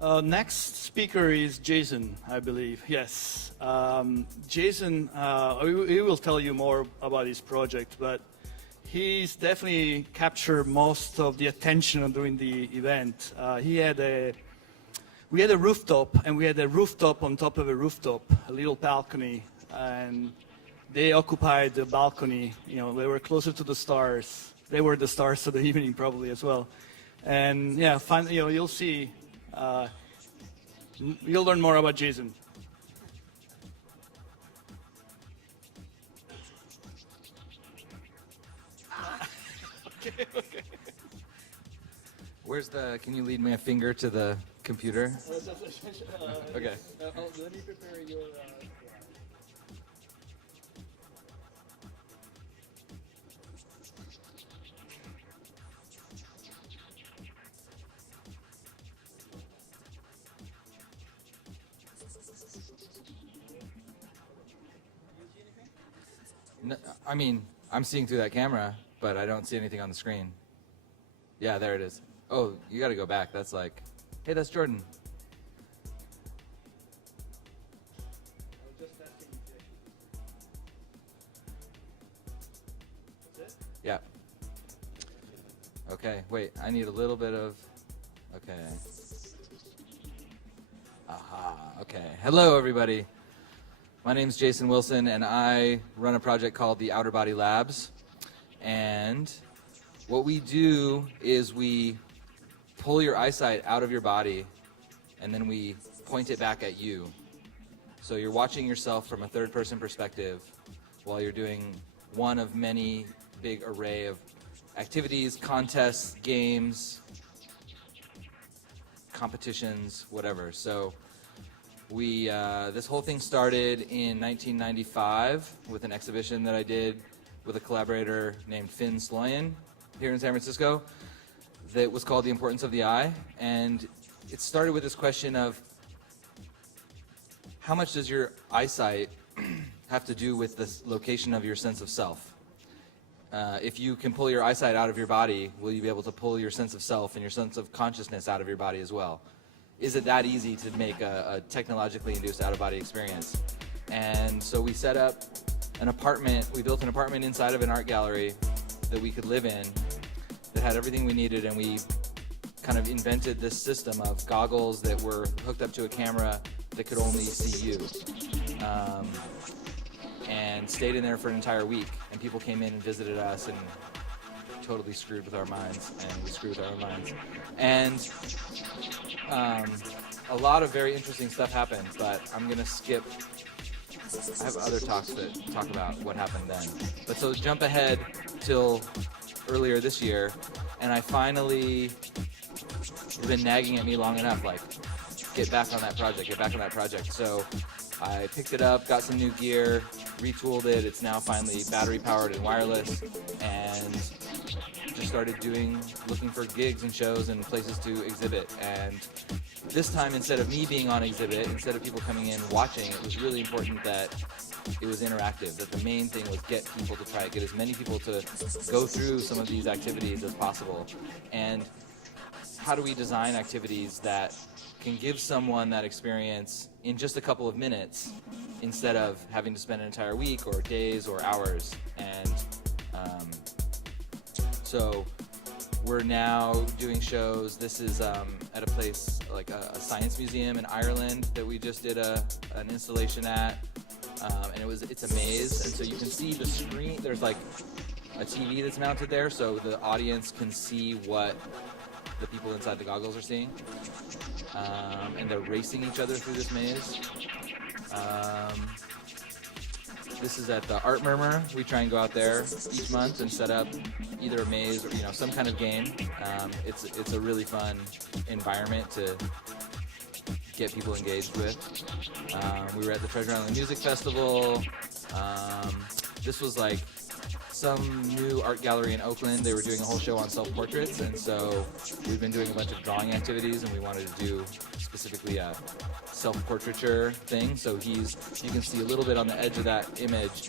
Next speaker is Jason, I believe. Yes. Jason, he will tell you more about his project, but he's definitely captured most of the attention during the event. We had a rooftop, and we had a rooftop on top of a rooftop, a little balcony, and they occupied the balcony. You know, they were closer to the stars. They were the stars of the evening, probably as well. And yeah, you know, you'll see. You'll learn more about Jason. Okay. Where's the? Can you lead me a finger to the computer? Okay. Let me prepare your. No, I mean, I'm seeing through that camera, but I don't see anything on the screen. Yeah, there it is. Oh, you got to go back. That's like, hey, that's Jordan. Yeah. Okay, wait, I need a little bit of, okay. Aha, okay. Hello, everybody. My name is Jason Wilson, and I run a project called the OuterBody Labs. And what we do is we pull your eyesight out of your body, and then we point it back at you. So you're watching yourself from a third-person perspective while you're doing one of many big array of activities, contests, games, competitions, whatever. So we this whole thing started in 1995 with an exhibition that I did with a collaborator named Finn Sloyan here in San Francisco that was called The Importance of the Eye. And it started with this question of how much does your eyesight have to do with the location of your sense of self? If you can pull your eyesight out of your body, will you be able to pull your sense of self and your sense of consciousness out of your body as well? Is it that easy to make a technologically induced out-of-body experience? And so we set up an apartment, we built an apartment inside of an art gallery that we could live in that had everything we needed, and we kind of invented this system of goggles that were hooked up to a camera that could only see you. And stayed in there for an entire week, and people came in and visited us and totally screwed with our minds, and we screwed with our own minds. And a lot of very interesting stuff happened, but I'm gonna skip. I have other talks that talk about what happened then. But so jump ahead till earlier this year, and I finally been nagging at me long enough, like, get back on that project, get back on that project. So I picked it up, got some new gear, retooled it. It's now finally battery powered and wireless, and just started looking for gigs and shows and places to exhibit. And this time, instead of me being on exhibit, instead of people coming in watching, it was really important that it was interactive, that the main thing was get people to try it, get as many people to go through some of these activities as possible. And how do we design activities that can give someone that experience in just a couple of minutes instead of having to spend an entire week or days or hours? And so we're now doing shows. This is at a place like a science museum in Ireland that we just did an installation at, and it's a maze, and so you can see the screen. There's like a TV that's mounted there, so the audience can see what the people inside the goggles are seeing, and they're racing each other through this maze. This is at the Art Murmur. We try and go out there each month and set up either a maze or some kind of game. It's a really fun environment to get people engaged with. We were at the Treasure Island Music Festival. This was like some new art gallery in Oakland. They were doing a whole show on self-portraits, and so we've been doing a bunch of drawing activities, and we wanted to do specifically a self-portraiture thing. So you can see a little bit on the edge of that image.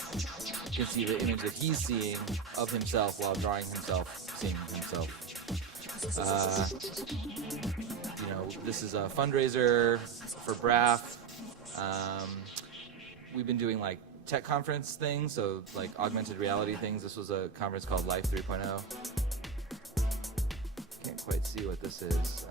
You can see the image that he's seeing of himself while drawing himself, seeing himself. this is a fundraiser for BRAF. We've been doing like tech conference things, so like augmented reality things. This was a conference called Life 3.0. Can't quite see what this is.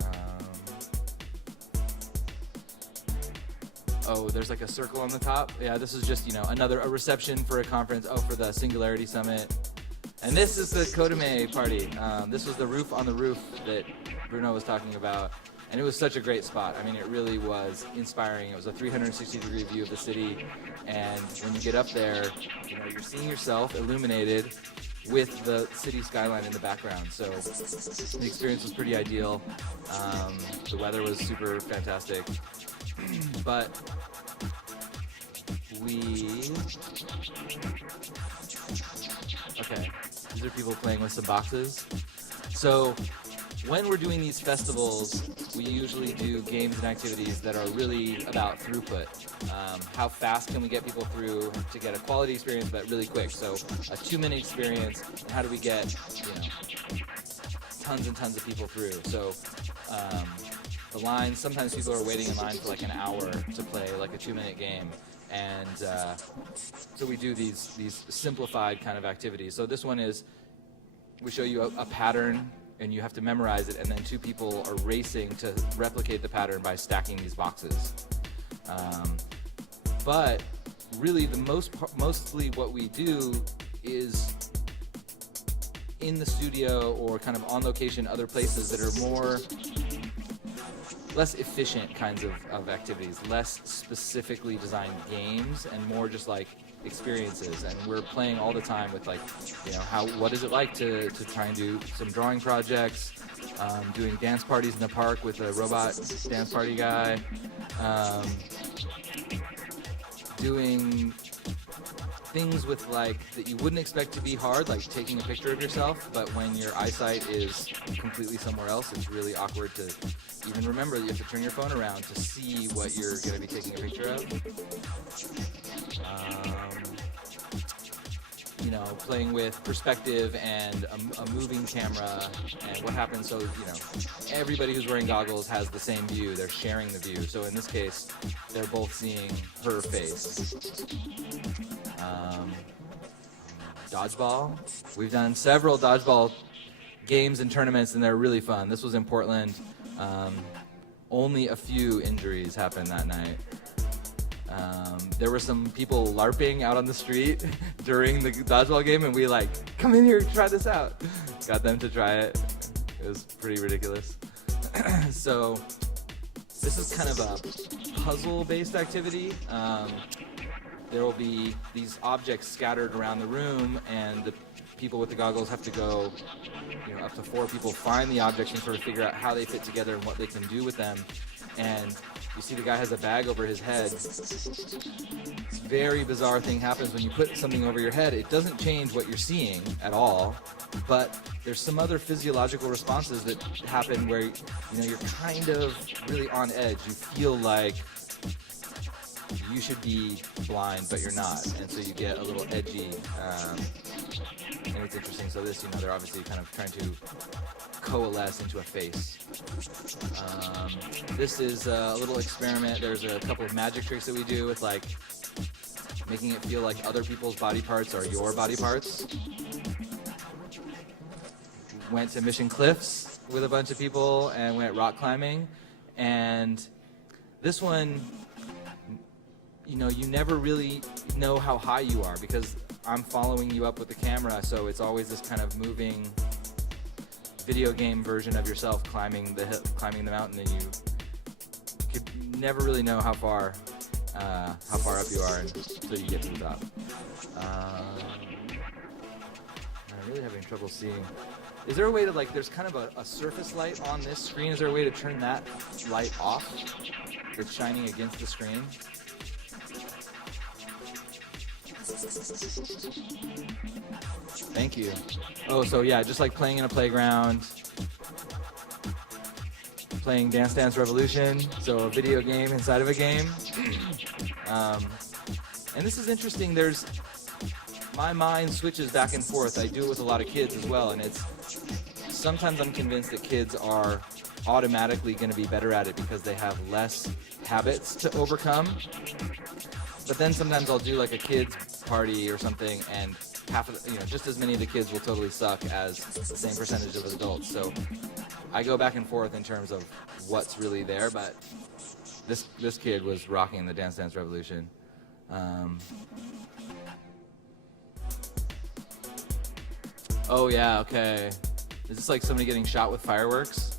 Oh, there's like a circle on the top. Yeah, this is just, a reception for a conference. Oh, for the Singularity Summit. And this is the CODAME party. This was the roof on the roof that Bruno was talking about. And it was such a great spot. I mean, it really was inspiring. It was a 360-degree view of the city. And when you get up there, you're seeing yourself illuminated with the city skyline in the background. So the experience was pretty ideal. The weather was super fantastic. But okay, these are people playing with some boxes. So when we're doing these festivals, we usually do games and activities that are really about throughput. How fast can we get people through to get a quality experience, but really quick? So a 2-minute experience, and how do we get, tons and tons of people through? So the lines, sometimes people are waiting in line for like an hour to play like a 2-minute game. And so we do these simplified kind of activities. So this one is, we show you a pattern, and you have to memorize it, and then 2 people are racing to replicate the pattern by stacking these boxes. But really, mostly what we do is in the studio or kind of on location, other places that are less efficient kinds of activities, less specifically designed games, and more just like experiences. And we're playing all the time with like, what is it like to try and do some drawing projects, doing dance parties in the park with a robot dance party guy, doing things with like that you wouldn't expect to be hard, like taking a picture of yourself, but when your eyesight is completely somewhere else, it's really awkward to even remember that you have to turn your phone around to see what you're going to be taking a picture of. Playing with perspective and a moving camera, and what happens. So, everybody who's wearing goggles has the same view. They're sharing the view. So in this case, they're both seeing her face. Dodgeball. We've done several dodgeball games and tournaments, and they're really fun. This was in Portland. Only a few injuries happened that night. There were some people LARPing out on the street during the dodgeball game, and we come in here, try this out. Got them to try it. It was pretty ridiculous. So this is kind of a puzzle-based activity. There will be these objects scattered around the room, and the people with the goggles have to go, up to 4 people find the objects and sort of figure out how they fit together and what they can do with them. And you see the guy has a bag over his head. Very bizarre thing happens when you put something over your head. It doesn't change what you're seeing at all, but there's some other physiological responses that happen where you're kind of really on edge. You feel like you should be blind, but you're not, and so you get a little edgy. And it's interesting. So this, they're obviously kind of trying to coalesce into a face. This is a little experiment. There's a couple of magic tricks that we do with making it feel like other people's body parts are your body parts. Went to Mission Cliffs with a bunch of people and went rock climbing. And this one, you never really know how high you are because I'm following you up with the camera, so it's always this kind of moving video game version of yourself climbing the mountain, and you could never really know how far up you are until you get to the top. I'm really having trouble seeing. Is there a way to there's kind of a surface light on this screen? Is there a way to turn that light off that's shining against the screen? Thank you. Oh, so yeah, just like playing in a playground, playing Dance Dance Revolution, so a video game inside of a game. And this is interesting. My mind switches back and forth. I do it with a lot of kids as well, and sometimes I'm convinced that kids are automatically going to be better at it because they have less habits to overcome. But then sometimes I'll do like a kids party or something, and half of the, just as many of the kids will totally suck as the same percentage of adults. So I go back and forth in terms of what's really there, but this kid was rocking the Dance Dance Revolution. Oh yeah, okay. Is this like somebody getting shot with fireworks?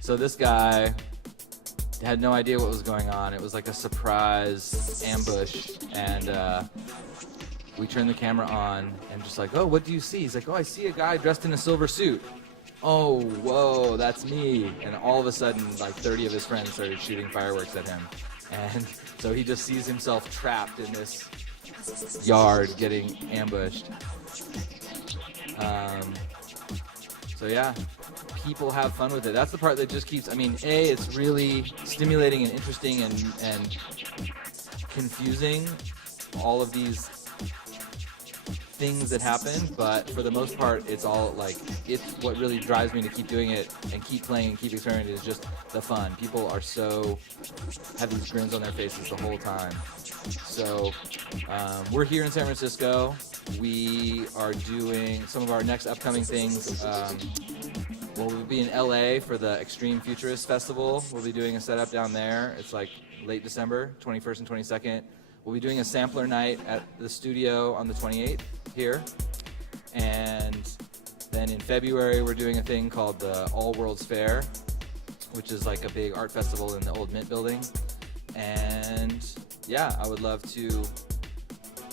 So this guy had no idea what was going on. It was like a surprise ambush, and we turned the camera on and just like, oh, what do you see? He's like, oh, I see a guy dressed in a silver suit. Oh, whoa, that's me. And all of a sudden, like 30 of his friends started shooting fireworks at him. And so he just sees himself trapped in this yard getting ambushed. So yeah, people have fun with it. That's the part that just keeps, it's really stimulating and interesting and confusing, all of these things that happen, but for the most part, it's all like, it's what really drives me to keep doing it and keep playing and keep experimenting is just the fun. People are have these grins on their faces the whole time. So we're here in San Francisco. We are doing some of our next upcoming things. We'll be in LA for the Extreme Futurist Festival. We'll be doing a setup down there. It's like late December, 21st and 22nd. We'll be doing a sampler night at the studio on the 28th here. And then in February, we're doing a thing called the All World's Fair, which is like a big art festival in the old Mint building. And yeah, I would love to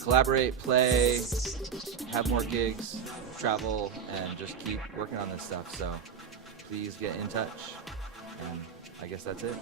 collaborate, play, have more gigs, travel, and just keep working on this stuff. So please get in touch. And I guess that's it.